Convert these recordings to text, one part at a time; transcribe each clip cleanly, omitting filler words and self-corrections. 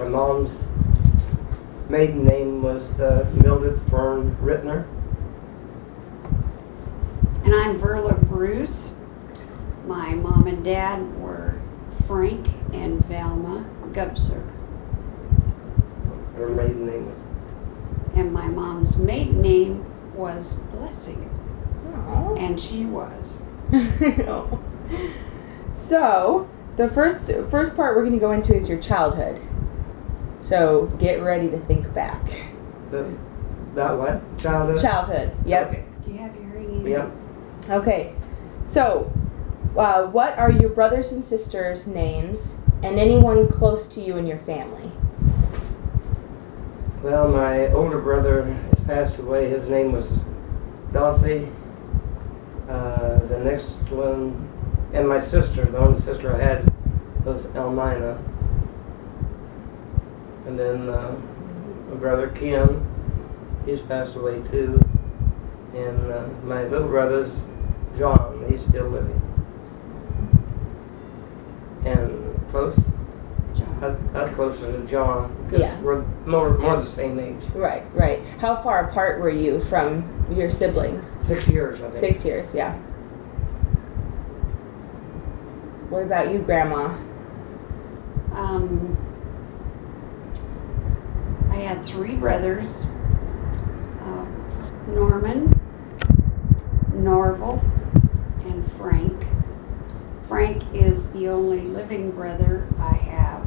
My mom's maiden name was Mildred Fern Rittner. And I'm Verla Bruce. My mom and dad were Frank and Velma Gubser. Her maiden name was. And my mom's maiden name was Blessing. Aww. And she was. So, the first part we're going to go into is your childhood. So, get ready to think back. About what? Childhood? Childhood, yep. Okay. Do you have your hearing aids? Yep. Okay. So, what are your brothers and sisters' names and anyone close to you in your family? Well, my older brother has passed away. His name was Dulcie. The next one, and my sister, the only sister I had, was Elmina. And then my brother Ken, he's passed away too. And my little brother's John, he's still living. And close? John. I'm closer to John, because Yeah. we're more the same age. Right, right. How far apart were you from your siblings? 6 years, I think. 6 years, yeah. What about you, Grandma? I had 3 brothers, Norman, Norval, and Frank. Frank is the only living brother I have.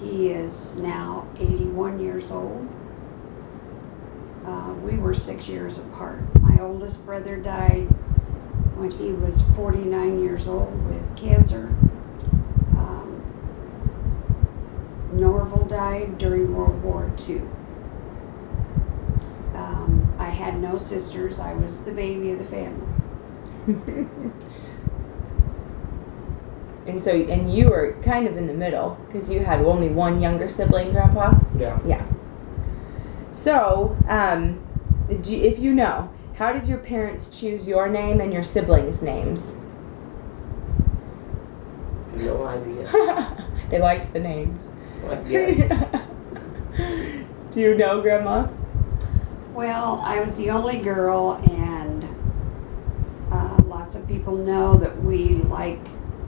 He is now 81 years old. We were 6 years apart. My oldest brother died when he was 49 years old with cancer. Norval died during World War II. I had no sisters. I was the baby of the family. And you were kind of in the middle because you had only one younger sibling, Grandpa? Yeah. Yeah. So, if you know, how did your parents choose your name and your siblings' names? No idea. They liked the names. I guess. Do you know, Grandma? Well, I was the only girl, and lots of people know that we like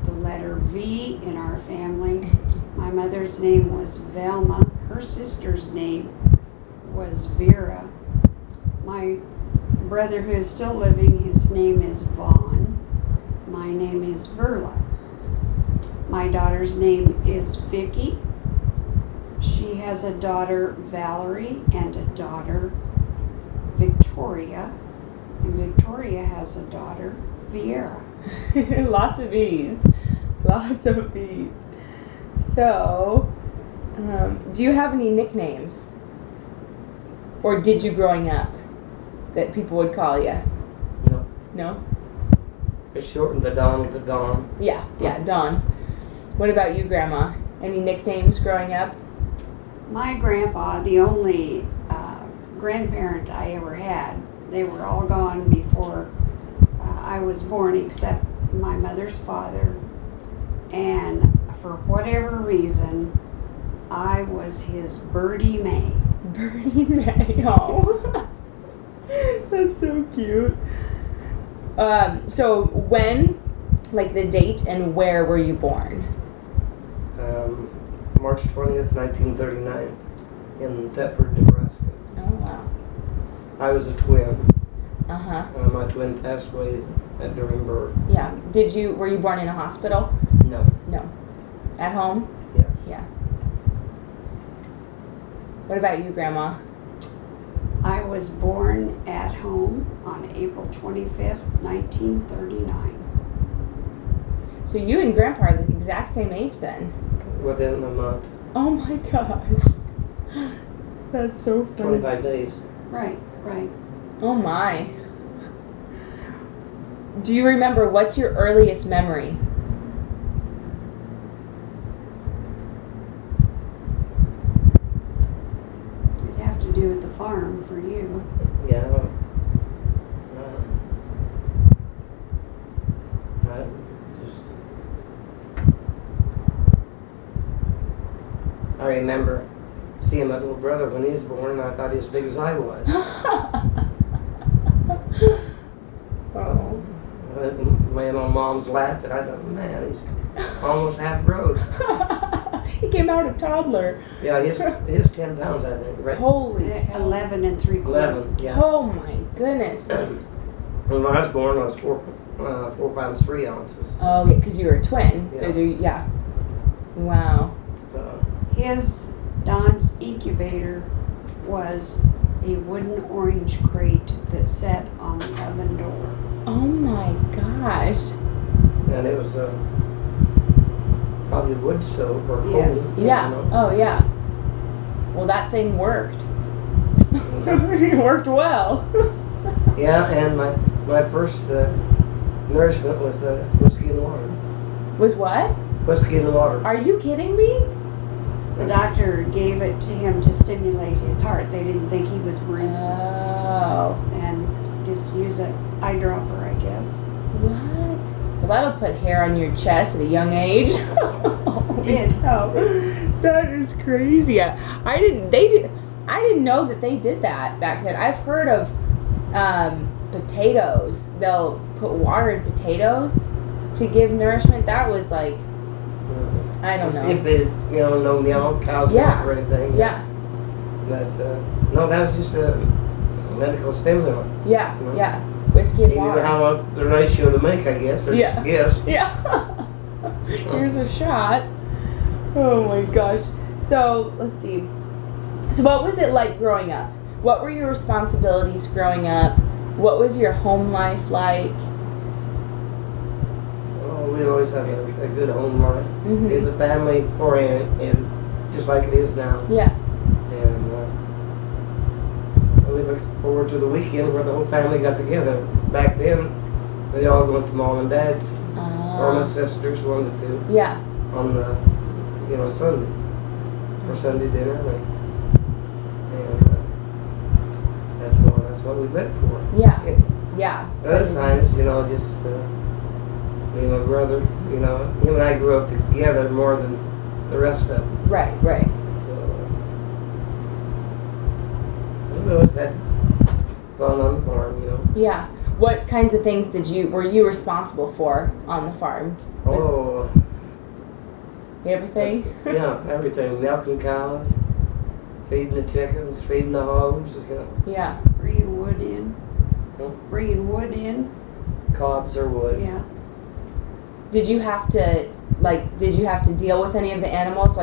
the letter V in our family. My mother's name was Velma. Her sister's name was Vera. My brother, who is still living, his name is Vaughn. My name is Verla. My daughter's name is Vicky. She has a daughter, Valerie, and a daughter, Victoria. And Victoria has a daughter, Viera. Lots of V's. Lots of V's. So, do you have any nicknames? Or did you growing up that people would call you? No. No? It's shortened the Don to Don. Yeah, Dawn. What about you, Grandma? Any nicknames growing up? My grandpa, the only grandparent I ever had, they were all gone before I was born, except my mother's father. And for whatever reason, I was his Birdie Mae. Birdie Mae. Oh, that's so cute. So when, like the date and where were you born? March 20th, 1939, in Thetford, Nebraska. Oh, wow. I was a twin. Uh-huh. My twin passed away during birth. Yeah. Were you born in a hospital? No. No. At home? Yes. Yeah. What about you, Grandma? I was born at home on April 25th, 1939. So you and Grandpa are the exact same age then? Within a month. Oh my gosh. That's so funny. 25 days. Right. Oh my. Do you remember what's your earliest memory? It'd have to do with the farm for you. Yeah. I remember seeing my little brother when he was born, and I thought he was as big as I was. Oh. Laying on Mom's lap, and I thought, man, he's almost half grown. He came out a toddler. Yeah, he's 10 pounds, I think, right? Holy cow. 11 and 3/4. 11, yeah. Oh my goodness. When I was born, I was 4 pounds 3 ounces. Oh, yeah, because you were a twin. So Yeah. there, yeah. Wow. Don's incubator was a wooden orange crate that sat on the oven door. Oh my gosh. And it was probably a wood stove or coal. Yes. Yeah. You know? Oh yeah. Well, that thing worked. It worked well. Yeah, and my first nourishment was whiskey and water. Was what? Whiskey and water. Are you kidding me? The doctor gave it to him to stimulate his heart. They didn't think he was breathing. Oh. And just use an eyedropper, I guess. What? Well, that'll put hair on your chest at a young age. Did. Oh, that is crazy. I didn't know that they did that back then. I've heard of potatoes. They'll put water in potatoes to give nourishment. That was like, I don't know. If they, no milk, cow's Yeah. milk or anything. Yeah, But no, that was just a medical stimulant. yeah, No. yeah. Whiskey and He knew water. how much the ratio to make, I guess, or Yeah. just guess. Yeah. Here's a shot. Oh my gosh. So, let's see. So, what was it like growing up? What were your responsibilities growing up? What was your home life like? Oh, we always had a good home life. Mhm. It's a family oriented, just like it is now. Yeah. And we look forward to the weekend where the whole family got together. Back then, they all went to Mom and Dad's, or my sisters, one of the two, Yeah. on the, Sunday, for Sunday dinner. And that's what we lived for. Yeah. Yeah. Other So- times, just me and my brother, him and I grew up together more than the rest of them. Right, right. So, we always had fun on the farm, Yeah. What kinds of things were you responsible for on the farm? Oh, Everything? yeah, everything. Milking cows, feeding the chickens, feeding the hogs, Yeah. Bringing wood in. Huh? Bringing wood in. cobs or wood. Yeah. Did you have to deal with any of the animals?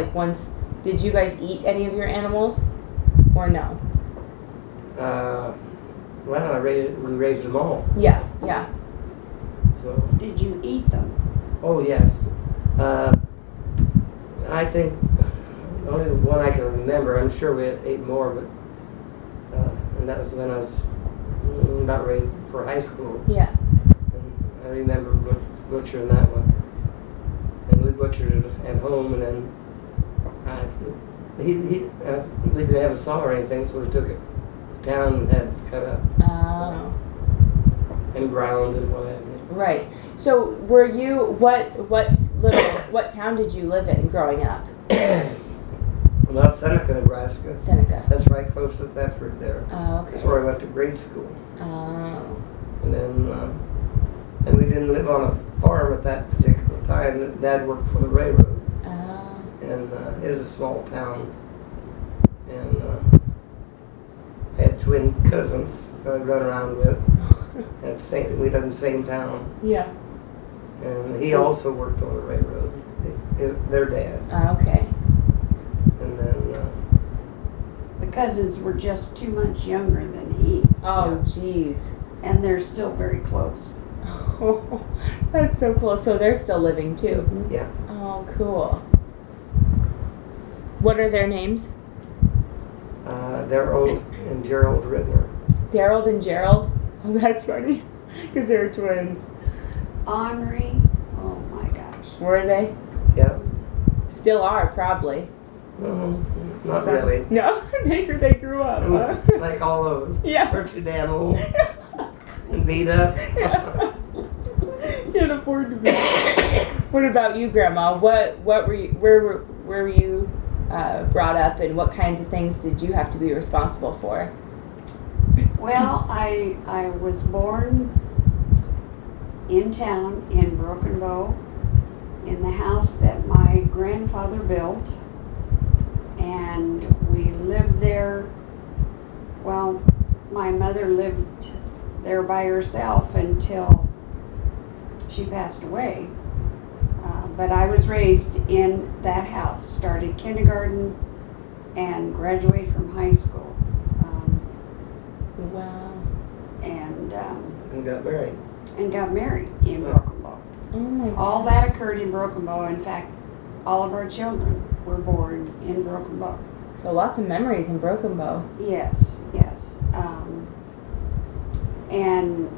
Did you guys eat any of your animals? Or no? Well, we raised them all. Yeah, yeah. So, Did you eat them? oh yes. I think the only one I can remember. I'm sure we ate more, but and that was when I was about ready for high school. Yeah. And I remember butchering that one. And we butchered it at home, and then we didn't have a saw or anything, so we took it to town and had it cut up Oh. and ground and what have you. Right. So were you what town did you live in growing up? Well, Seneca, Nebraska. Seneca. That's right close to Thetford there. Oh, That's okay. where I went to grade school. Oh. And then, and we didn't live on a farm at that particular time. Dad worked for the railroad. Oh. And it is a small town. And I had twin cousins that I'd run around with. We lived in the same town. Yeah. And he also worked on the railroad. Their dad. Oh, okay. And then, The cousins were just 2 months younger than he. Oh, jeez. And they're still very close. Oh, that's so cool. So they're still living too. yeah. Oh, cool. What are their names? They're old and Gerald Rittner. Daryl and Gerald. Oh, that's funny. Because they're twins. Henri, oh my gosh. Were they? Yeah. Still are, probably. Not So- really. No, they grew up, huh? Like all those. Yeah. We're too damn old and beat up. Yeah. Can't afford to be. What about you, Grandma? What were you? Where were you brought up, and what kinds of things did you have to be responsible for? Well, I was born in town in Broken Bow, in the house that my grandfather built, and we lived there. Well, my mother lived there by herself until she passed away. But I was raised in that house, started kindergarten and graduated from high school. Wow. And got married. And got married in Broken Bow. Oh my gosh. All that occurred in Broken Bow. In fact, all of our children were born in Broken Bow. So lots of memories in Broken Bow. Yes, yes. And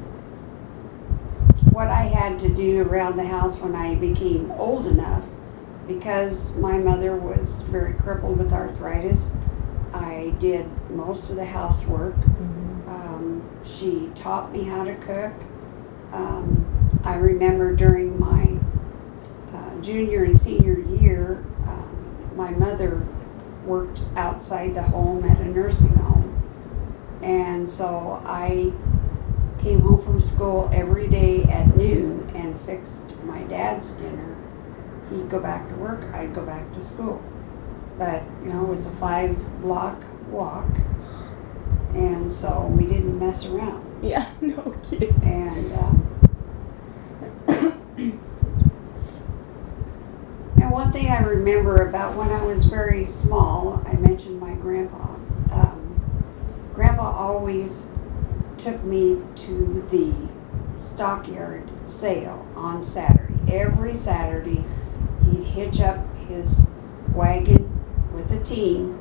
what I had to do around the house when I became old enough, because my mother was very crippled with arthritis, I did most of the housework. She taught me how to cook. I remember during my junior and senior year, my mother worked outside the home at a nursing home. And so I came home from school every day at noon and fixed my dad's dinner. He'd go back to work, I'd go back to school. But, it was a 5-block walk. And so we didn't mess around. Yeah, no kidding. And one thing I remember about when I was very small, I mentioned my grandpa. Grandpa always took me to the stockyard sale on Saturday. Every Saturday, he'd hitch up his wagon with a team,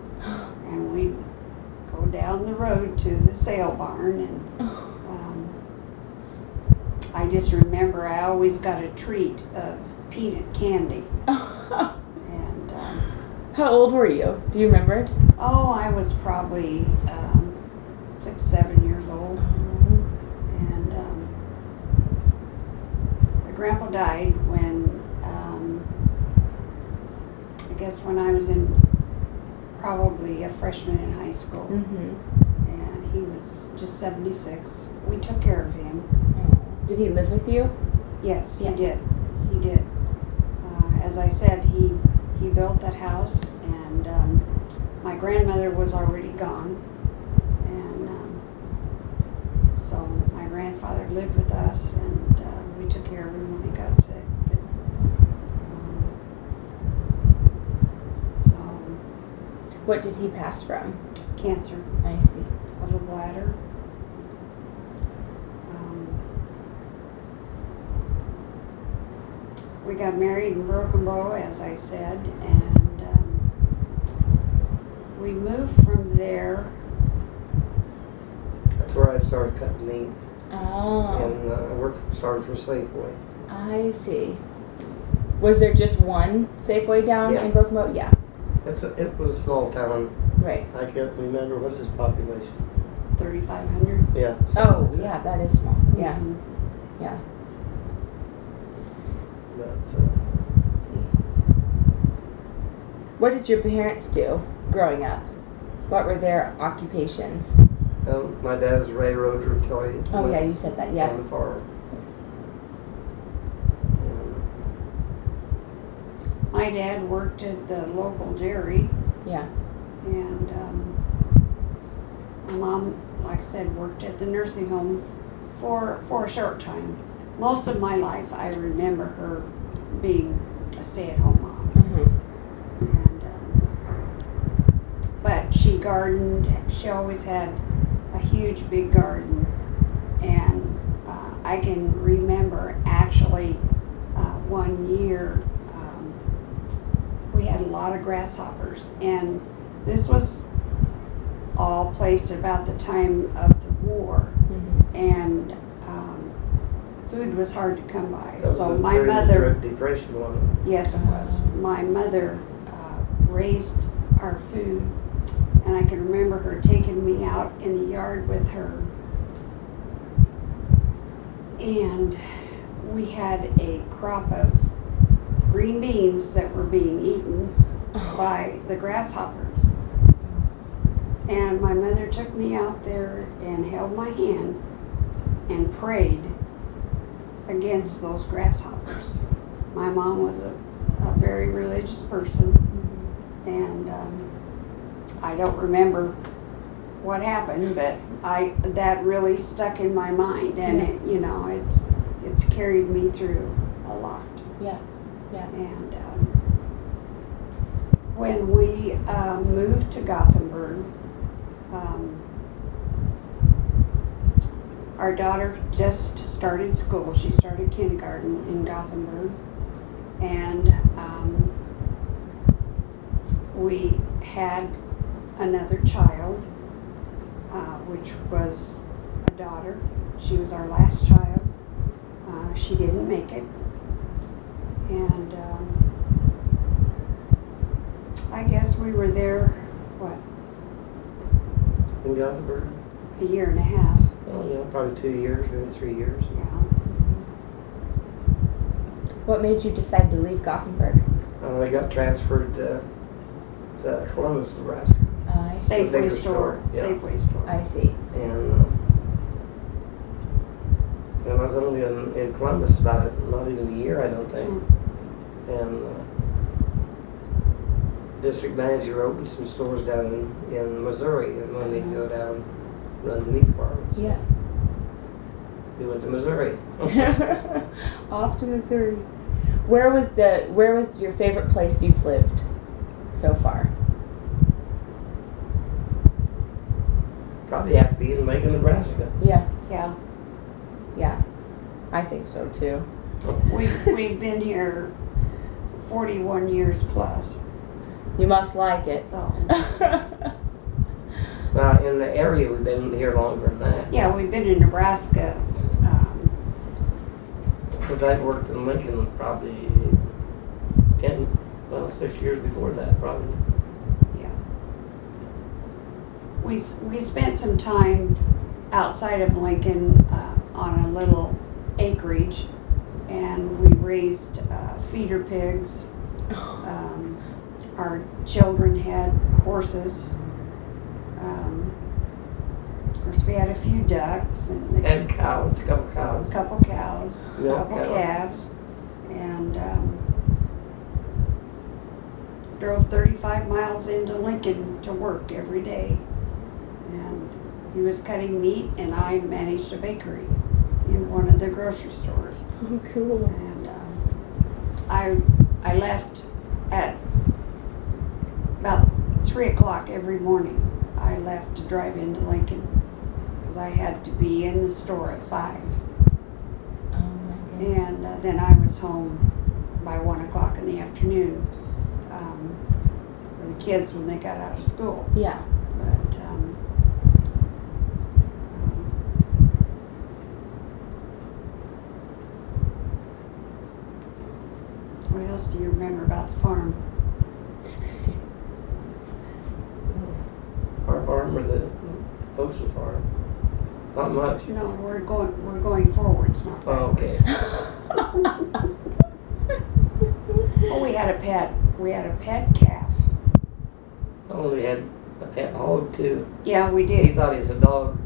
and we'd go down the road to the sale barn. And I just remember I always got a treat of peanut candy. And how old were you? Do you remember? I was probably 6, 7 years old. And my grandpa died when I guess when I was in probably a freshman in high school. And he was just 76. We took care of him. Did he live with you? Yes, he Yeah. did. He did. As I said, he built that house, and my grandmother was already gone, and so my grandfather lived with us, and we took care of him when he got sick. So What did he pass from? cancer I see. of the bladder. We got married in Broken Bow, as I said, and we moved from there. That's where I started cutting meat. Oh. And started for Safeway. I see. Was there just one Safeway down Yeah. in Broken Bow? Yeah. It was a small town. Right. I can't remember, what is its population? 3,500. Yeah. Oh, yeah, that is small. Yeah. Mhm. Yeah. But, Let's see. What did your parents do growing up? What were their occupations? my dad's a railroader until he Oh, went yeah, you said that, yeah. on the farm. My dad worked at the local dairy, Yeah. and my mom, like I said, worked at the nursing home for a short time. Most of my life, I remember her being a stay-at-home mom. And, but she gardened. She always had a huge, big garden, and I can remember actually one year we had a lot of grasshoppers, and this was all placed about the time of the war, and food was hard to come by. That was So the my during the mother, Depression one. yes, it was. My mother raised our food, and I can remember her taking me out in the yard with her, and we had a crop of green beans that were being eaten, by the grasshoppers. And my mother took me out there and held my hand and prayed against those grasshoppers. My mom was a very religious person, and I don't remember what happened, but that really stuck in my mind, and Yeah. it, you know, it's carried me through a lot. Yeah. Yeah. And when we moved to Gothenburg, our daughter just started school. She started kindergarten in Gothenburg, and we had another child, which was a daughter. She was our last child. She didn't make it, and I guess we were there, what, In Gothenburg? a year and a half. Oh, yeah, probably 2 years, maybe 3 years. Yeah. What made you decide to leave Gothenburg? I got transferred to Columbus, Nebraska. I see. Safeway bigger store. store, yeah. Safeway store. I see. And I was only in Columbus about not even a year, I don't think. And district manager opened some stores down in Missouri and wanted me to go down and run the meat departments. Yeah. We went to Missouri. Off to Missouri. Where was your favorite place you've lived so far? Probably have to be in Lincoln, Nebraska. Yeah. Yeah. Yeah. I think so too. We've been here 41 years plus. You must like it. So In the area, we've been here longer than that. yeah, we've been in Nebraska. Because I'd worked in Lincoln probably 6 years before that, probably. Yeah. We spent some time outside of Lincoln on a little acreage, and we raised feeder pigs. Our children had horses. Of course, we had a few ducks and And cows, a couple cows. a couple cows, a Milk couple cow. calves, and drove 35 miles into Lincoln to work every day. And he was cutting meat, and I managed a bakery in one of the grocery stores. Oh, cool. And I left at about 3 o'clock every morning. I left to drive into Lincoln because I had to be in the store at 5. Oh my goodness. And then I was home by 1 o'clock in the afternoon for the kids when they got out of school. Yeah. But what else do you remember about the farm? Our farm or the folks' farm? Not much. No, we're going forwards, not Oh, backwards. okay. Oh, we had a pet calf. Oh, we had a pet hog too. Yeah, we He did. thought he was a dog.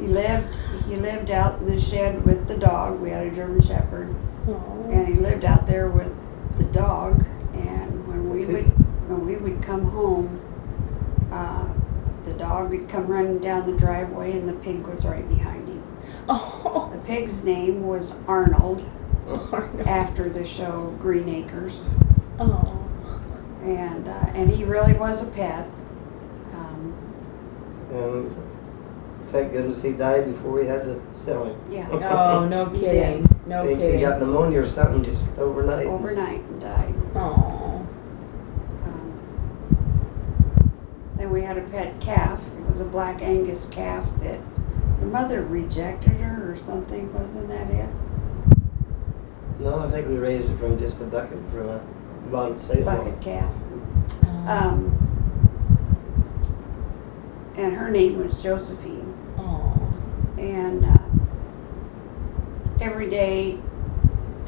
He lived out in the shed with the dog. We had a German Shepherd, Oh. and he lived out there with the dog. And when we would come home, the dog would come running down the driveway, and the pig was right behind him. Oh. The pig's name was Arnold, Arnold. after the show Green Acres, Oh. and he really was a pet. And thank goodness he died before we had to sell him. Yeah, Oh, no He kidding. No He kidding. got pneumonia or something just overnight. overnight and died. Oh. Then we had a pet calf. It was a black Angus calf that the mother rejected her or something. Wasn't that it? No, I think we raised it from just a bucket from a bottom sale. Bucket calf. Oh. And her name was Josephine. Oh. And every day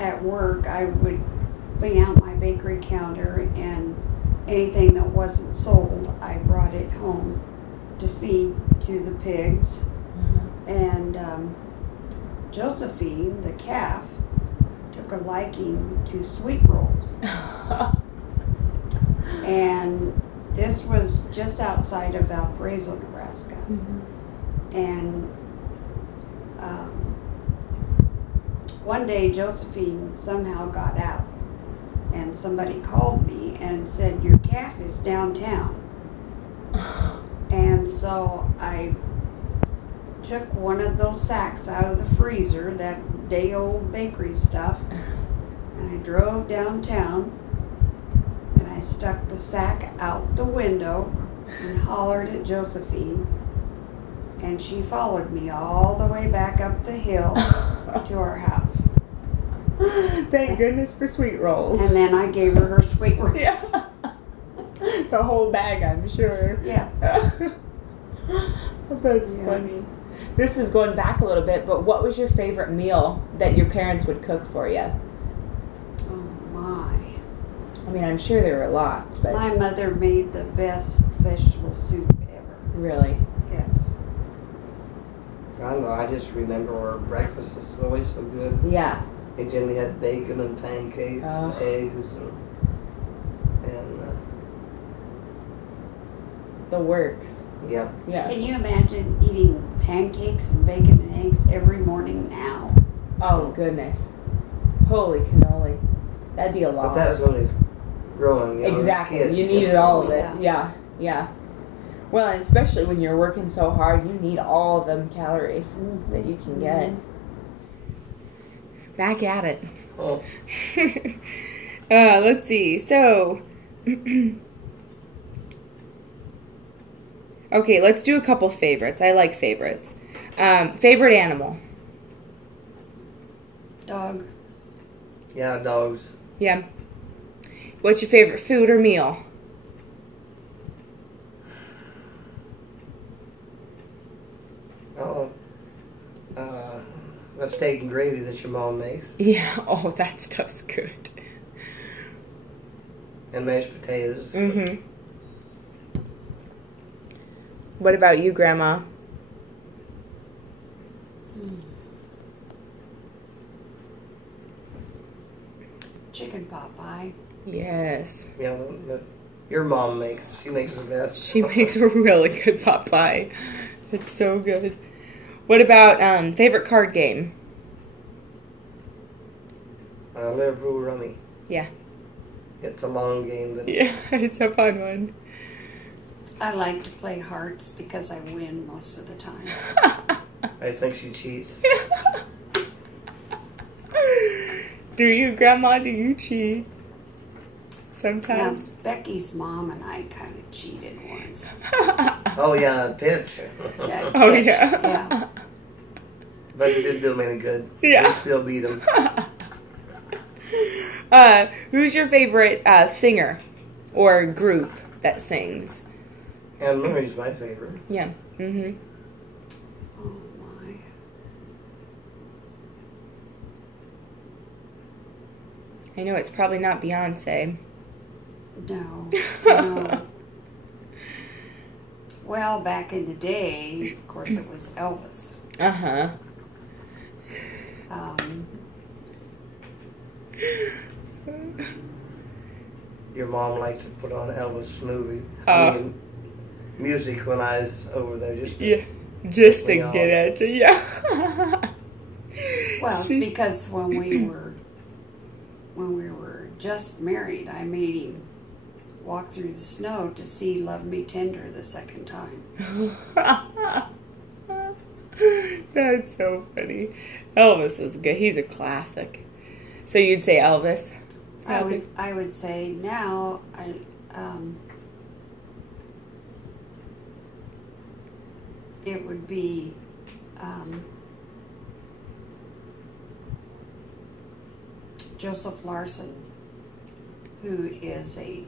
at work, I would clean out my bakery counter, and anything that wasn't sold, I brought it home to feed to the pigs. And Josephine, the calf, took a liking to sweet rolls. And this was just outside of Valparaiso, Nebraska. And one day Josephine somehow got out, and somebody called me and said, "Your calf is downtown." And so I took one of those sacks out of the freezer, that day-old bakery stuff, and I drove downtown, and I stuck the sack out the window and hollered at Josephine, and she followed me all the way back up the hill to our house. Thank goodness for sweet rolls. And then I gave her sweet rolls. Yes. The whole bag, I'm sure. Yeah. That's funny. This is going back a little bit, but what was your favorite meal that your parents would cook for you? Oh my. I mean, I'm sure there were lots, but... My mother made the best vegetable soup ever. Really? Yes. I don't know, I just remember our breakfast was always so good. Yeah. They generally had bacon and pancakes, eggs, and The works. yeah. Yeah. Can you imagine eating pancakes and bacon and eggs every morning now? Oh, goodness. Holy cannoli. That'd be a lot. But that was when he's growing, you know, Exactly. kids. You needed all of it. Yeah. Yeah. Yeah. Well, and especially when you're working so hard, you need all of them calories that you can get. Back at it. Oh. Let's see. So, okay, let's do a couple favorites. I like favorites. Favorite animal? Dog. Yeah, dogs. Yeah. What's your favorite food or meal? Oh, the steak and gravy that your mom makes, Yeah. Oh, that stuff's good. and mashed potatoes. Mm-hmm. What about you, Grandma? Chicken pot pie. Yes. Yeah, that your mom makes. She makes the best. She makes a really good pot pie. It's so good. What about favorite card game? Liverpool Rummy. Yeah. It's a long game, but Yeah, it's a fun one. I like to play hearts because I win most of the time. I think she cheats. Do you, Grandma? Do you cheat? Sometimes. Becky's mom and I kind of cheated once. Oh yeah, pitch. Yeah, Oh, pitch, yeah. Yeah. But it didn't do him any good. Yeah. We still beat him. Who's your favorite singer or group that sings? And Mary's my favorite. Yeah. Mm-hmm. Oh my. I know it's probably not Beyonce. No. No. Well, back in the day, of course, it was Elvis. Uh-huh. Your mom liked to put on Elvis movie. Oh. I mean, music when I was over there. Just to, Yeah. Just to We all- get at you. Yeah. Well, it's because when we were just married, I made him walk through the snow to see "Love Me Tender" the second time. That's so funny. Elvis is good. He's a classic. So you'd say Elvis? I would say now it would be Joseph Larson, who is a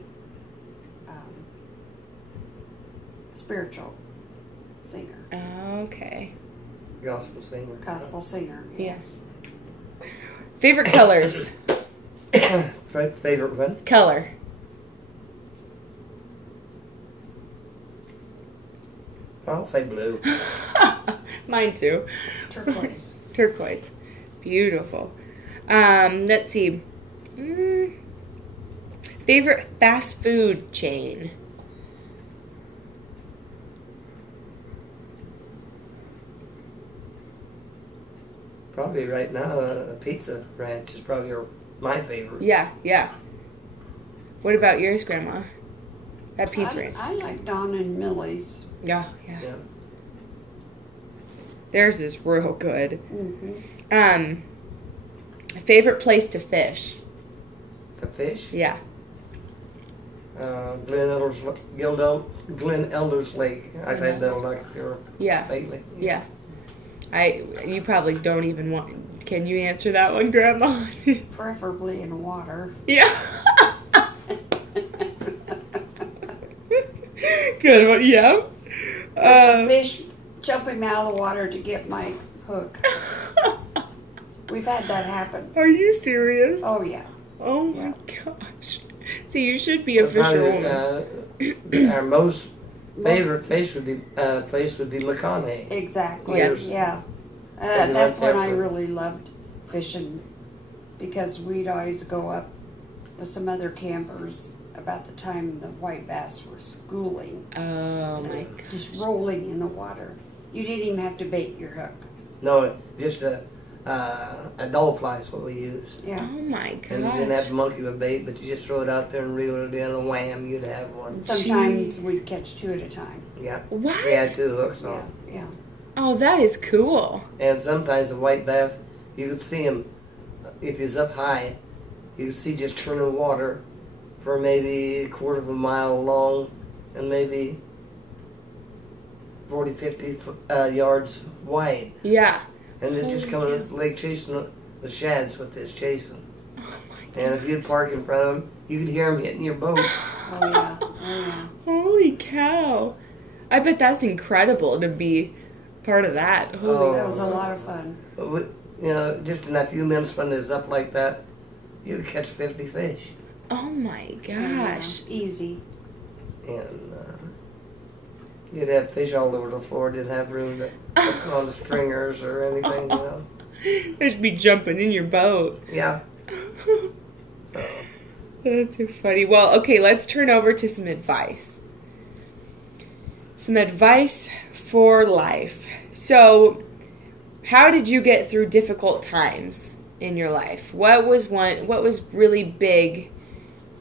spiritual singer, Okay. gospel singer. gospel singer. Yes. Favorite colors? favorite one? Color. I'll say blue. Mine too. Turquoise. Turquoise. Beautiful. Let's see. Favorite fast food chain? Probably right now, a Pizza Ranch is probably my favorite. Yeah, yeah. What about yours, Grandma? That Pizza Ranch. I like Don and Millie's. Yeah, yeah. Yeah. Theirs is real good. Mm-hmm. Favorite place to fish? The fish? Yeah. Glen Elder's Lake. I've had that like here Yeah. lately. Yeah. You probably don't even want. Can you answer that one, Grandma? Preferably in water. Yeah. Good one. Yeah. The fish jumping out of the water to get my hook. We've had that happen. Are you serious? Oh yeah. Oh my Yeah. gosh. See, you should be a fisherwoman. Our most favorite place would be McConaughey. Exactly. Yes. Yeah. Because you That's went when I there for- really loved fishing, because we'd always go up with some other campers about the time the white bass were schooling, Oh my just gosh. rolling in the water. You didn't even have to bait your hook. No, just a doll fly is what we use. Oh Yeah. my And you didn't have gosh. to monkey with bait, but you just throw it out there and reel it in, and wham, you'd have one. Sometimes Jeez. we'd catch two at a time. Yeah. What? We had 2 hooks Yeah. on. Yeah. Oh, that is cool. And sometimes the white bass, you could see him, if he's up high, you could see just turning water for maybe a quarter of a mile along and maybe 40, 50 yards wide. Yeah. And it's just Holy coming up the lake chasing the shads with this chasing. Oh my And if you'd park in front of him, you could hear him hitting your boat. Oh yeah. Oh yeah. Holy cow. I bet that's incredible to be part of that. Holy Oh. That was a lot of fun. But just in a few minutes when it's up like that, you'd catch 50 fish. Oh my gosh. Yeah. Easy. And you'd have fish all over the floor, didn't have room to put on the stringers or anything, They should be jumping in your boat. Yeah. So, That's so funny. Well, okay, let's turn over to some advice. Some advice for life. So, how did you get through difficult times in your life? What was really big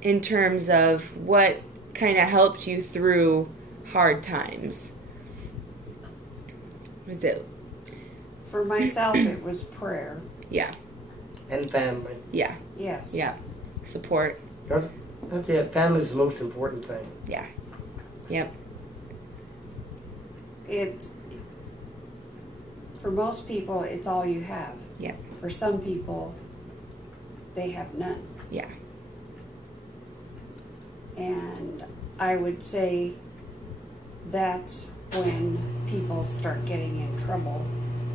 in terms of what kind of helped you through hard times? Was it? For myself, it was prayer. Yeah, and family. yeah, Yes. yeah. Support. That's it. Family's the most important thing. Yeah. Yep. It's, for most people, it's all you have. Yeah. For some people, they have none. Yeah. And I would say that's when people start getting in trouble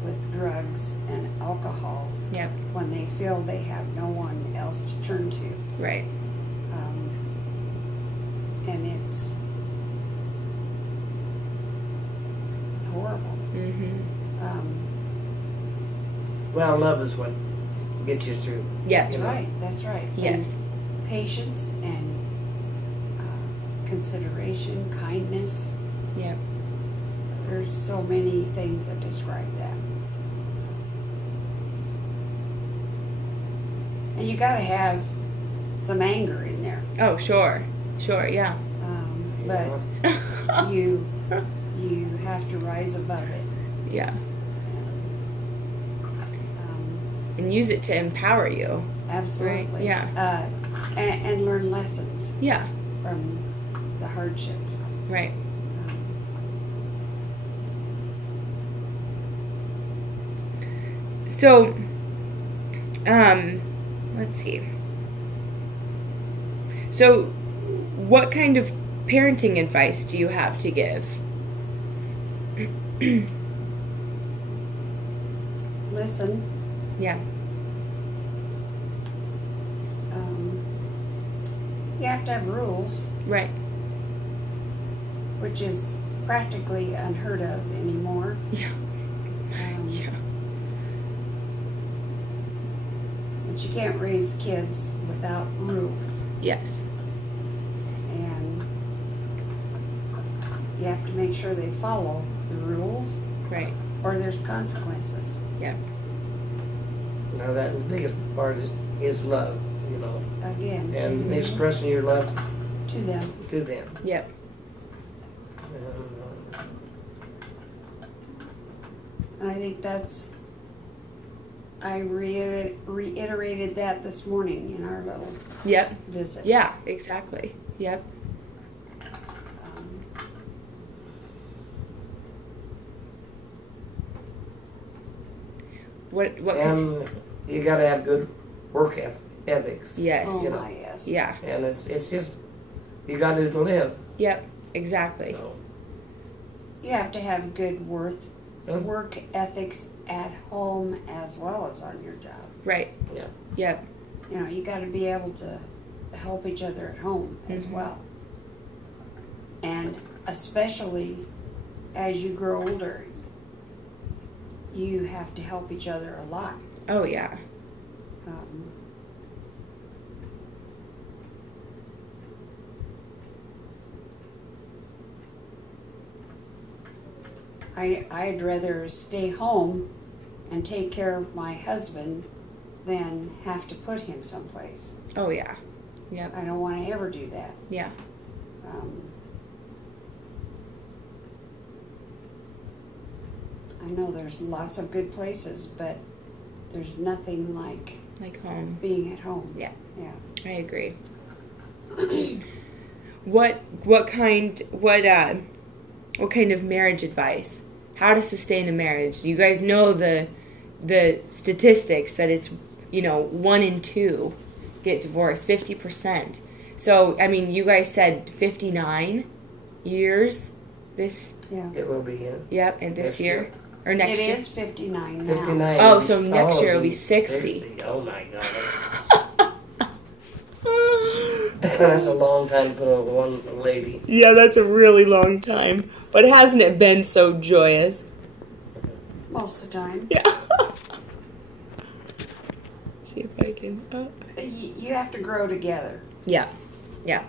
with drugs and alcohol. Yep. When they feel they have no one else to turn to. Right. And it's horrible. Mm-hmm. Well, love is what gets you through. Yeah. That's right. That's right. Yes. And patience and consideration, kindness. Yep. There's so many things that describe that. And you gotta have some anger in there. Oh, sure. Sure, yeah. But you have to rise above it. Yeah. Um, And use it to empower you. absolutely. Right, yeah. And learn lessons Yeah. from the hardships. Right. So, let's see. So, what kind of parenting advice do you have to give? Listen. Yeah. You have to have rules, Right. which is practically unheard of anymore. Yeah. Yeah. But you can't raise kids without rules. Yes. And you have to make sure they follow the rules Right. or there's consequences. Yep. Now that the biggest part is love, you know, Again. and expressing your love To them. to them. Yep. And I think that's, I reiterated that this morning in our little Yep. visit. Yeah, exactly. Yep. Um, What And you got to have good work ethics. Yes. oh You know. my, yes. Yeah. And it's just, you got to live. Yep. Exactly. So, You have to have good Yes. work ethics at home as well as on your job. Right. Yeah. Yep. You know, you got to be able to help each other at home as Mhm. well. And especially as you grow older, you have to help each other a lot. Oh yeah. Um, I'd rather stay home and take care of my husband than have to put him someplace. Oh yeah. Yep. I don't want to ever do that. Yeah. I know there's lots of good places, but there's nothing like Like home. being at home. Yeah. Yeah. I agree. What kind of marriage advice? How to sustain a marriage? You guys know the statistics that it's 1 in 2 get divorced, 50%. So I mean, you guys said 59 years. This Yeah. it will be in yep, and this Next year year. or next It year. is 59 now. 59. Oh, so next year it'll be 60. Oh my God. That's a long time for one lady. Yeah, that's a really long time. But hasn't it been so joyous? Most of the time. Yeah. See if I can. Oh. You have to grow together. Yeah. Yeah.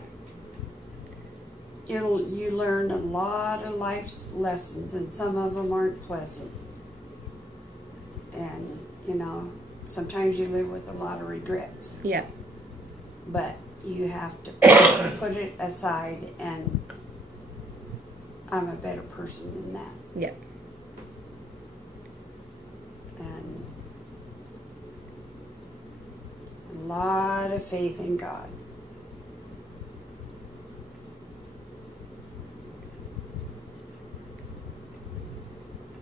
You learn a lot of life's lessons, and some of them aren't pleasant. And, sometimes you live with a lot of regrets. Yeah. But you have to put it aside, and I'm a better person than that. Yeah. And a lot of faith in God.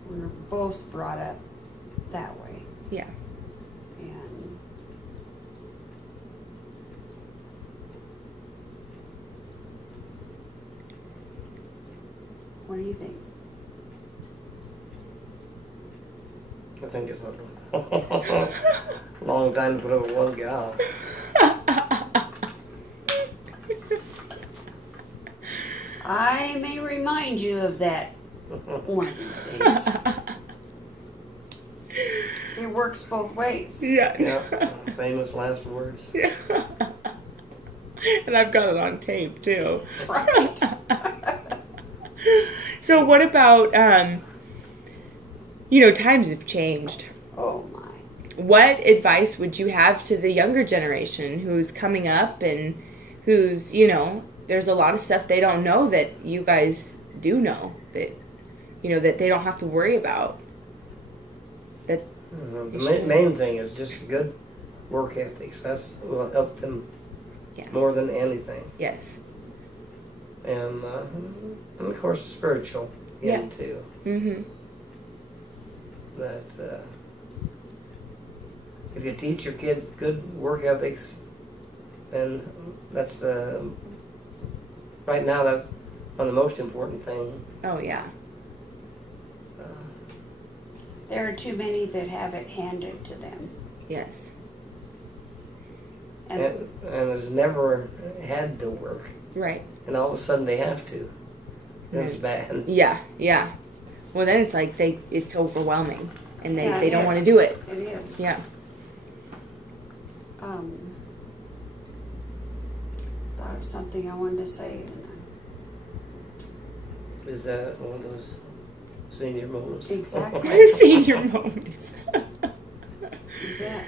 We were both brought up that way. Yeah. And what do you think? I think it's a long time to put up with one gal. I may remind you of that one of these days. It works both ways. Yeah. Yeah, famous last words. Yeah. And I've got it on tape too. That's right. So what about times have changed. Oh my. What advice would you have to the younger generation who's coming up and who's, there's a lot of stuff they don't know that you guys do know that, that they don't have to worry about? That The main thing is just good work ethics. That's what will help them more than anything. Yes. And of course, spiritual too. Mm-hmm. That if you teach your kids good work ethics, then that's right now that's one of the most important things. Oh, yeah. There are too many that have it handed to them. Yes. and has never had to work, Right. and all of a sudden they have to. That's Right. bad. Yeah, yeah. Well, then it's like it's overwhelming, and Yeah, they it don't want to is. do it. It is. Yeah. Thought of something I wanted to say. Is that one of those senior moments? Exactly. Senior moments. You bet.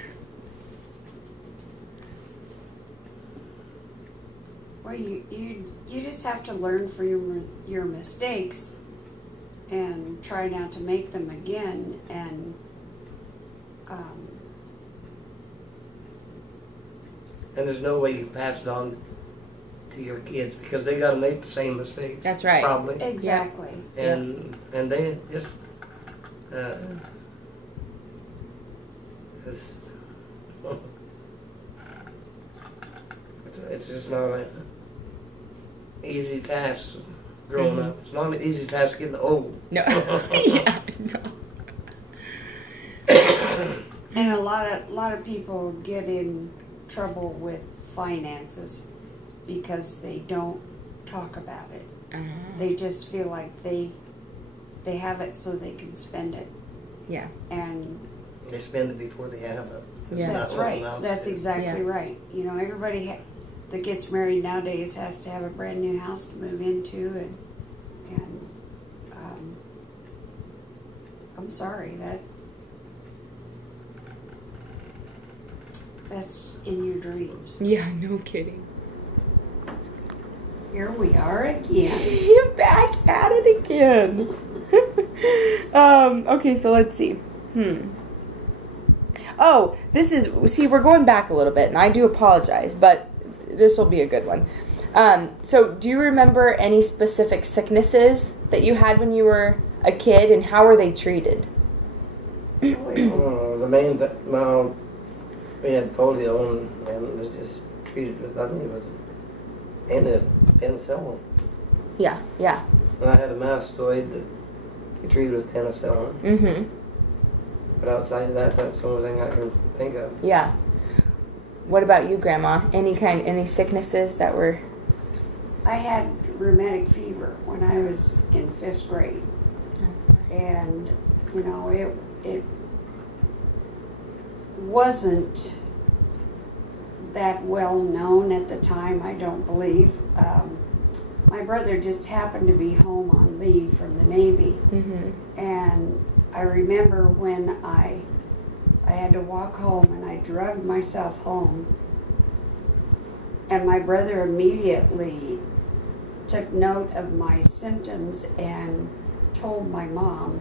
Well, you just have to learn from your mistakes and try not to make them again. And And there's no way you can pass it on to your kids because they got to make the same mistakes. That's right. Probably. exactly. And they just it's just not an easy task growing up. It's not an easy task getting old. No. Yeah. No. And a lot of people get in trouble with finances because they don't talk about it. They just feel like they have it so they can spend it. Yeah. And They spend it before they have it. Yeah. Not that's what right. amounts That's to. exactly Yeah. right. You know, everybody that gets married nowadays has to have a brand new house to move into, and I'm sorry that's in your dreams. Yeah. No kidding. Here we are again. Back at it again. Okay, so let's see. Oh, see, we're going back a little bit, and I do apologize, but this will be a good one. So do you remember any specific sicknesses that you had when you were a kid, and how were they treated? The main well, we had polio and it was just treated with, I think it was penicillin. Yeah, yeah. And I had a mastoid that they treated with penicillin. Mm-hmm. But outside of that, that's the only thing I can think of. Yeah. What about you, Grandma? Any sicknesses that were... I had rheumatic fever when I was in 5th grade. And, you know, it wasn't that well known at the time, I don't believe. My brother just happened to be home on leave from the Navy. Mm-hmm. And I remember when I had to walk home, and I drugged myself home. And my brother immediately took note of my symptoms and told my mom,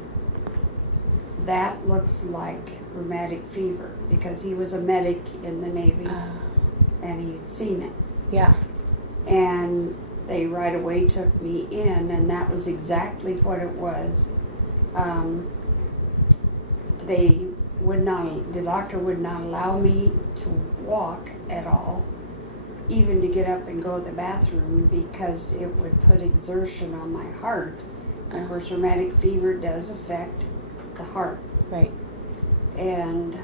that looks like rheumatic fever, because he was a medic in the Navy and he'd seen it. Yeah. And they right away took me in, and that was exactly what it was. The doctor would not allow me to walk at all, even to get up and go to the bathroom, because it would put exertion on my heart. And of course, rheumatic fever does affect the heart. Right. And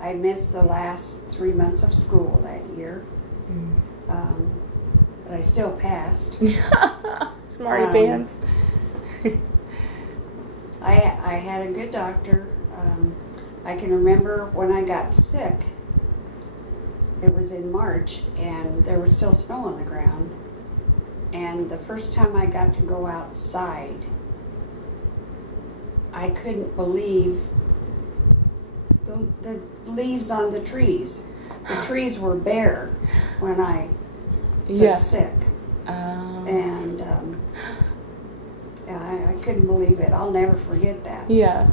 I missed the last 3 months of school that year. But I still passed. Smarty pants. I had a good doctor. I can remember when I got sick, it was in March, and there was still snow on the ground. And the first time I got to go outside, I couldn't believe the leaves on the trees. The trees were bare when I took sick. And I couldn't believe it. I'll never forget that. Yeah.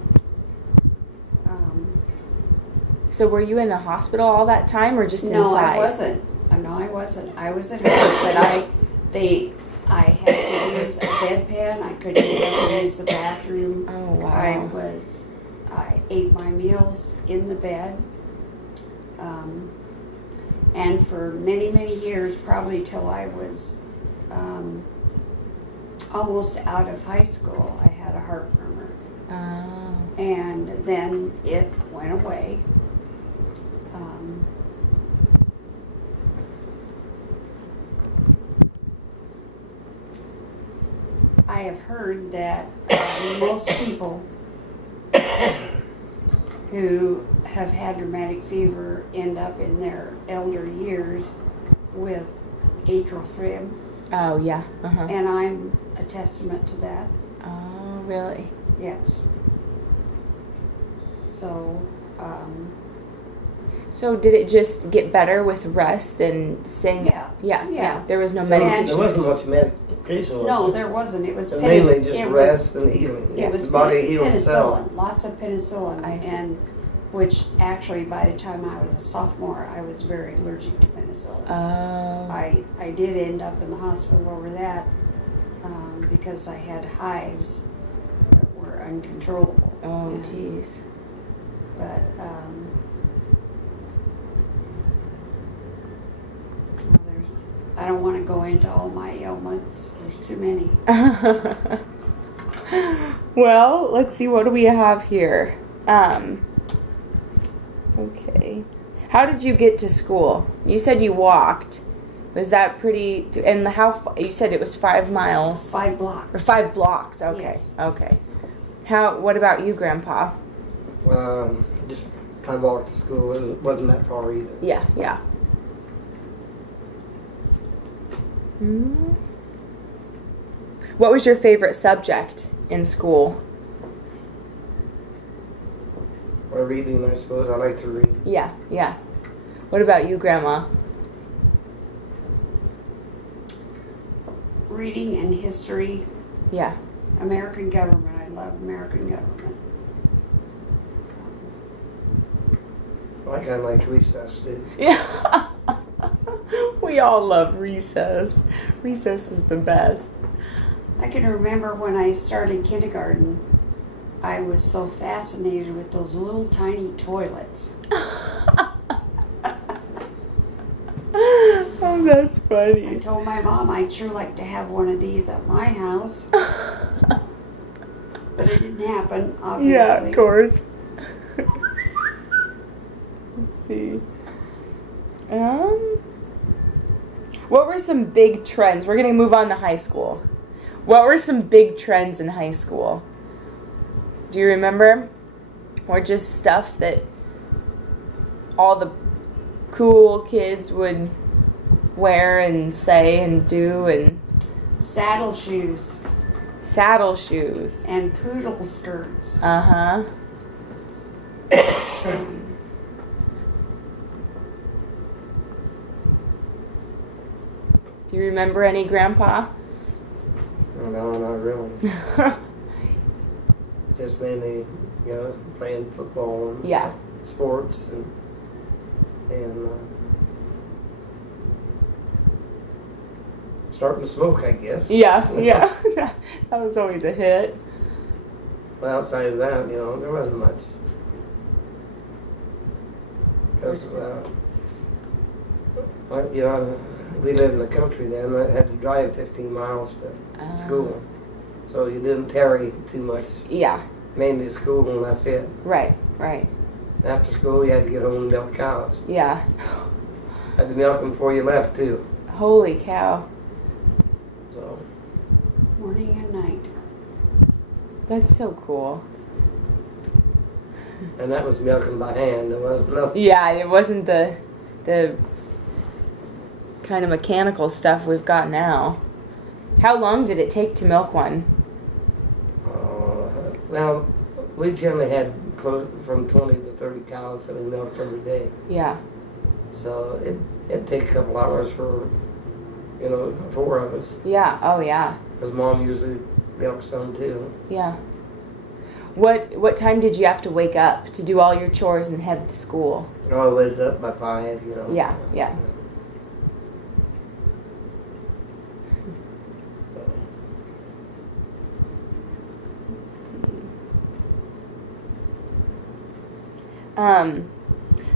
So were you in the hospital all that time, or just No, inside? I wasn't. No, I wasn't. I was at home, but I had to use a bedpan. I couldn't even use the bathroom. Oh, wow. I ate my meals in the bed. And for many, many years, probably till I was almost out of high school, I had a heart murmur. Oh. And then it went away. I have heard that most people who have had rheumatic fever end up in their elder years with atrial fib, Oh, yeah. Uh-huh. and I'm a testament to that. Oh, really? Yes. So, So did it just get better with rest and staying? Yeah. Yeah. Yeah. There was no So medication. there wasn't much medication, was no, there? there wasn't. It was So mainly just it rest and healing. It was the body healed itself. penicillin, lots of penicillin, I see. and which actually by the time I was a sophomore, I was very allergic to penicillin. I did end up in the hospital over that because I had hives that were uncontrollable. Oh, And- jeez. But well, I don't want to go into all my ailments. There's too many. Well, let's see. What do we have here? Okay. How did you get to school? You said you walked. Was that pretty? And you said it was 5 miles 5 blocks. or 5 blocks. Okay. Yes. Okay. What about you, Grandpa? Just I walked to school. It wasn't that far either. Yeah. Yeah. Mm. What was your favorite subject in school? Or reading, I suppose. I like to read. Yeah. Yeah. What about you, Grandma? Reading and history, Yeah. American government. I love American government. I kind of like recess too. Yeah. We all love recess. Recess is the best. I can remember when I started kindergarten, I was so fascinated with those little tiny toilets. Oh, that's I funny. told my mom I'd sure like to have one of these at my house, but it didn't happen, obviously. Yeah, of course. Let's see. What were some big trends? We're gonna move on to high school. What were some big trends in high school? Do you remember? Or just stuff that all the cool kids would wear and say and do, and Saddle shoes saddle shoes. and poodle skirts. Uh-huh. Do you remember any, Grandpa? No, not really. Just mainly, playing football and Yeah. sports and starting to smoke, I guess. Yeah, yeah. That was always a hit. But outside of that, there wasn't much. Because, we lived in the country then. I had to drive 15 miles to school. So you didn't tarry too much. Yeah, Mainly to school, and that's it. right, right. After school, you had to get home and milk cows. Yeah. Had to milk them before you left, too. Holy cow. So, Morning and night. That's so cool. and that was milking by hand. There wasn't no. Yeah, it wasn't the kind of mechanical stuff we've got now. How long did it take to milk one? Well, we generally had close from 20 to 30 cows that we milked every day. Yeah. So it'd take a couple hours for, 4 of us. Yeah. Oh, yeah. Because Mom usually milks some too. Yeah. What time did you have to wake up to do all your chores and head to school? I was up by 5, Yeah, yeah.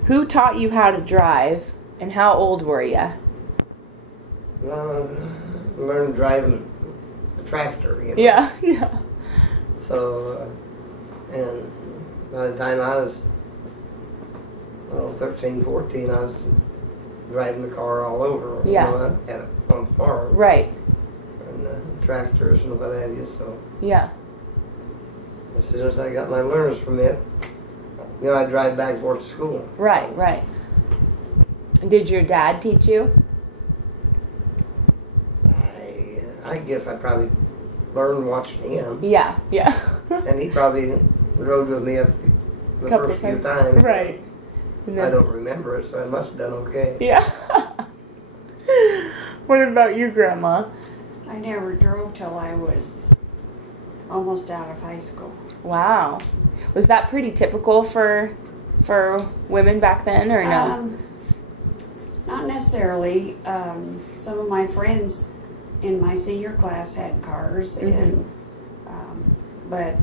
Who taught you how to drive, and how old were you? Well, I learned driving a tractor, Yeah, yeah. So, and by the time I was 13, 14, I was driving the car all over. Yeah. On the farm. Right. And tractors and what have you. So Yeah. as soon as I got my learner's permit, I'd drive back and forth to school. Right, So, right. Did your dad teach you? I guess I probably learned watching him. Yeah, yeah. And he probably rode with me the Couple first few times. times. Right. And I then- don't remember it, so I must have done okay. Yeah. What about you, Grandma? I never drove till I was almost out of high school. Wow. Was that pretty typical for women back then, or no? Not necessarily. Some of my friends in my senior class had cars, and but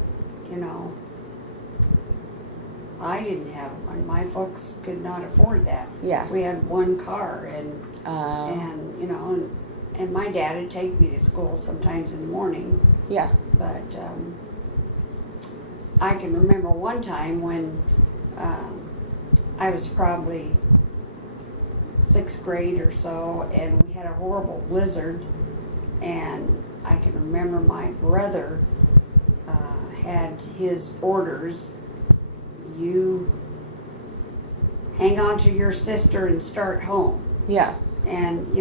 I didn't have one. My folks could not afford that. Yeah. We had one car, and my dad would take me to school sometimes in the morning. Yeah. But I can remember one time when I was probably 6th grade or so, and we had a horrible blizzard, and I can remember my brother had his orders, you hang on to your sister and start home. Yeah. And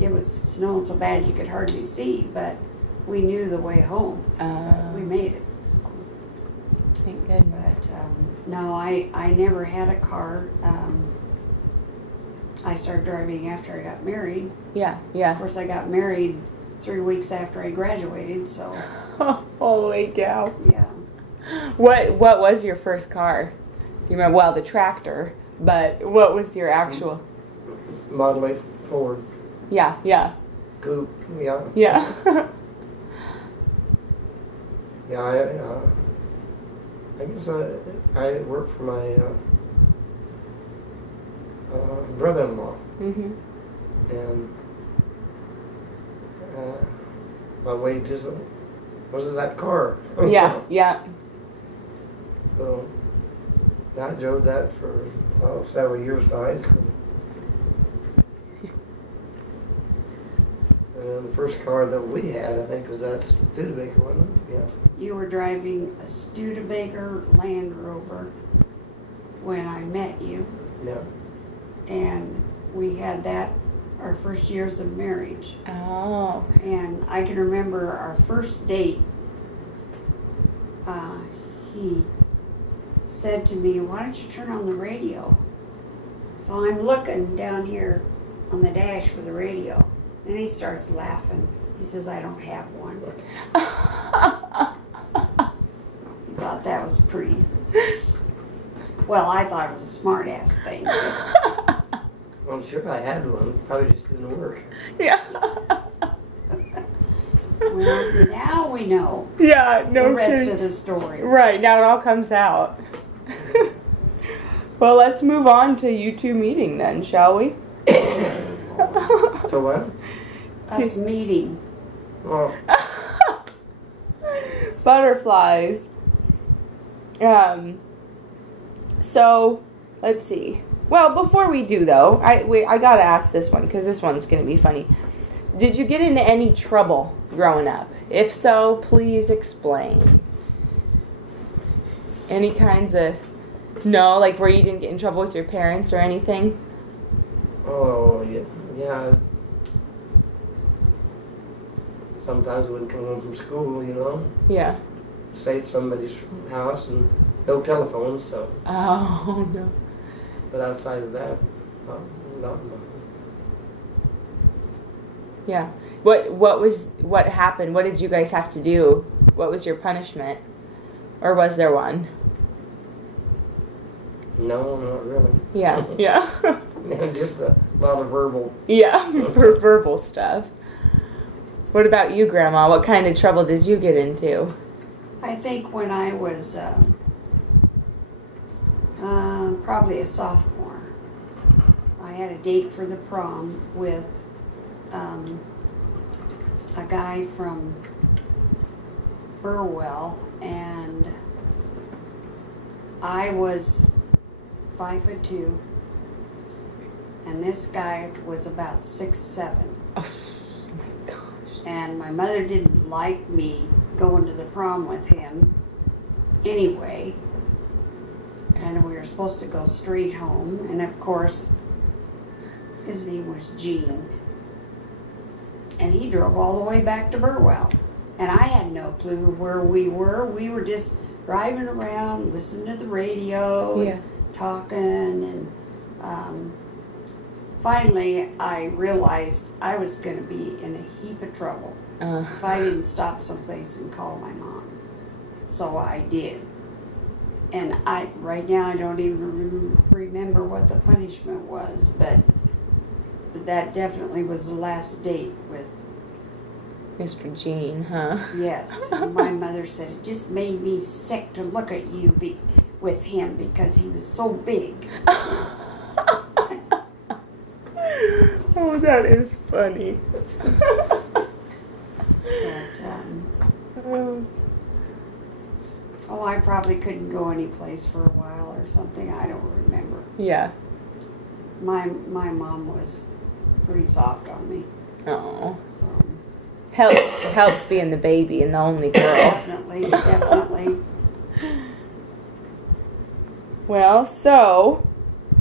it was snowing so bad you could hardly see, but we knew the way home. We made it. So. Thank goodness. But no, I never had a car. I started driving after I got married. Yeah, Of yeah. course, I got married 3 weeks after I graduated, so Holy cow. yeah. What was your first car? Do you remember? Well, the tractor, but what was your actual? Model A Ford Yeah, yeah, coupe. Yeah. yeah. Yeah, I guess I worked for my brother-in-law, Mhm. and my wages was that car. Yeah, yeah. So I drove that for several years to high school. And the first car that we had, I think, was that Studebaker, wasn't it? Yeah. You were driving a Studebaker Land Rover when I met you, Yeah. and we had that our first years of marriage. Oh. And I can remember our first date. He said to me, "Why don't you turn on the radio?" So I'm looking down here on the dash for the radio. And he starts laughing. He says, "I don't have one." He thought that was pretty... Well, I thought it was a smart-ass thing. Well, I'm sure I had one. Probably just didn't work. Yeah. Well, now we know Yeah, no the rest kidding. of the story. Right, now it all comes out. Well, let's move on to you two meeting then, shall we? So what? Us meeting. Well, Butterflies. So, let's see. Well, before we do though, I gotta ask this one because this one's gonna be funny. Did you get into any trouble growing up? If so, please explain. Any kinds of... No, like where you didn't get in trouble with your parents or anything? oh, yeah. Sometimes we would come home from school, Yeah. stay at somebody's house and no telephone, so. Oh, no. But outside of that, not much. Yeah. What happened? What did you guys have to do? What was your punishment? Or was there one? No, not really. Yeah. Yeah. Just a lot of verbal. Yeah. For verbal stuff. What about you, Grandma? What kind of trouble did you get into? I think when I was probably a sophomore, I had a date for the prom with a guy from Burwell, and I was 5'2", and this guy was about 6'7". Oh my gosh. And my mother didn't like me going to the prom with him anyway. And we were supposed to go straight home. And of course, his name was Gene. And he drove all the way back to Burwell. And I had no clue where we were. We were just driving around, listening to the radio, Yeah. and talking. And finally, I realized I was going to be in a heap of trouble if I didn't stop someplace and call my mom. So I did. And right now I don't even remember what the punishment was, but that definitely was the last date with Mr. Gene, huh? Yes. My mother said it just made me sick to look at you with him because he was so big. Oh, that is funny. But, I probably couldn't go any place for a while or something. I don't remember. Yeah. My mom was pretty soft on me. Oh. So. Helps being the baby and the only girl. Definitely. Well, so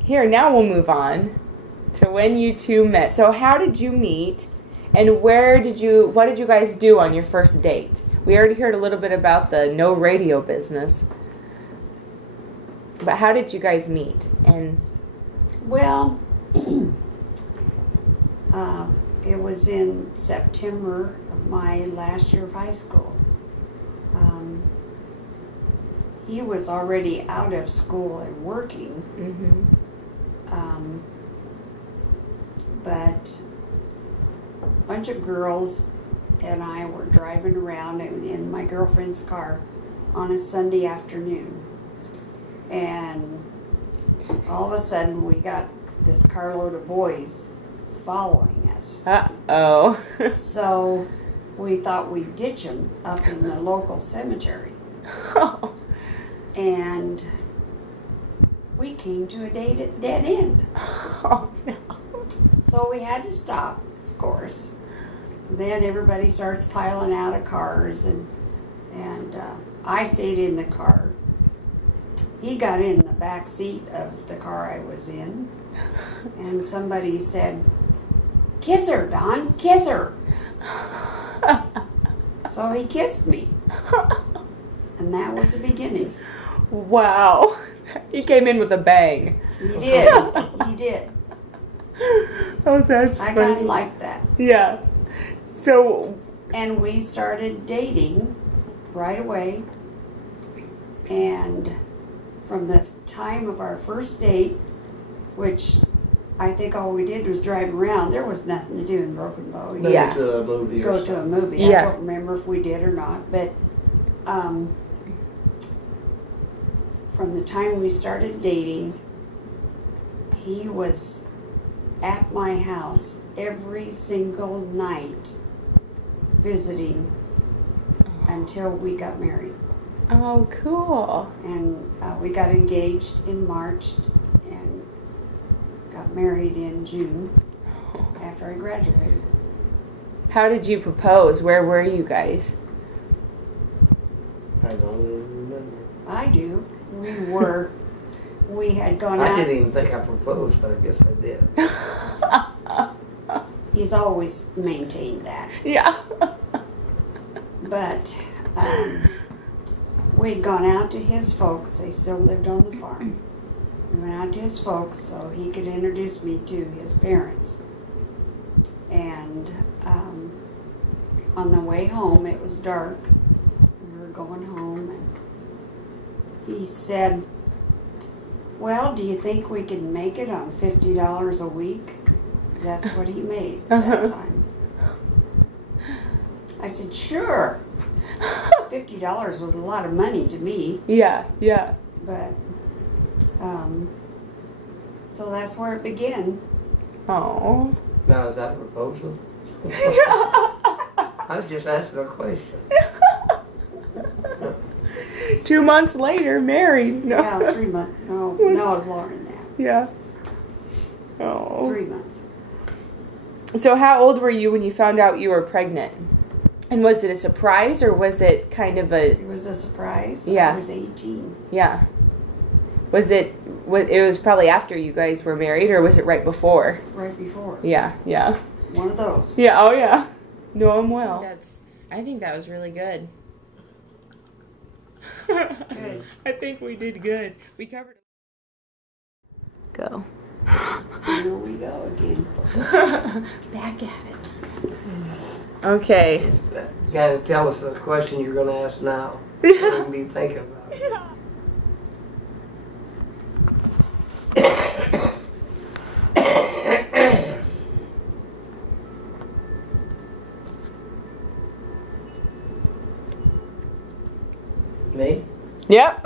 here now we'll move on to when you two met. So how did you meet, and what did you guys do on your first date? We already heard a little bit about the no radio business, but how did you guys meet? And well, it was in September of my last year of high school. He was already out of school and working. But a bunch of girls and I were driving around in my girlfriend's car on a Sunday afternoon. And all of a sudden we got this carload of boys following us. Uh-oh. So we thought we'd ditch them up in the local cemetery. And we came to a dead end. Oh, no. So we had to stop, of course. Then everybody starts piling out of cars, and I stayed in the car. He got in the back seat of the car I was in, and somebody said, "Kiss her, Don, kiss her." So he kissed me, and that was the beginning. Wow. He came in with a bang. He did. He did. Oh, that's I funny. kind of liked that. Yeah. So. And we started dating right away. And from the time of our first date, which I think all we did was drive around, there was nothing to do in Broken Bow. Yeah. Go to a movie or Go something. to a movie. Yeah. I don't remember if we did or not, but from the time we started dating, he was at my house every single night visiting until we got married. Oh, cool. And we got engaged in March and got married in June after I graduated. How did you propose? Where were you guys? I don't even remember. I do. We had gone I out. didn't even think I proposed, but I guess I did. He's always maintained that. Yeah. But we'd gone out to his folks. They still lived on the farm. We went out to his folks so he could introduce me to his parents. And on the way home, it was dark. We were going home, and he said, "Well, do you think we can make it on $50 a week?" That's what he made at that time. I said, "Sure." $50 was a lot of money to me. Yeah, yeah. But, so that's where it began. Oh. Now, is that a proposal? I was just asking a question. 2 months later, married. No. Yeah, 3 months. No, it was longer than that. Yeah. Oh. 3 months. So how old were you when you found out you were pregnant? And was it a surprise or was it kind of a... It was a surprise. Yeah. I was 18. Yeah. Was it... It was probably after you guys were married, or was it right before? Right before. Yeah, yeah. One of those. Yeah, oh yeah. Know him well. I think that was really good. Good. I think we did good. We covered... Go. Here we go again. Back at it. Okay. Gotta tell us the question you're gonna ask now. We can be thinking about it. Yeah. Me? Yep.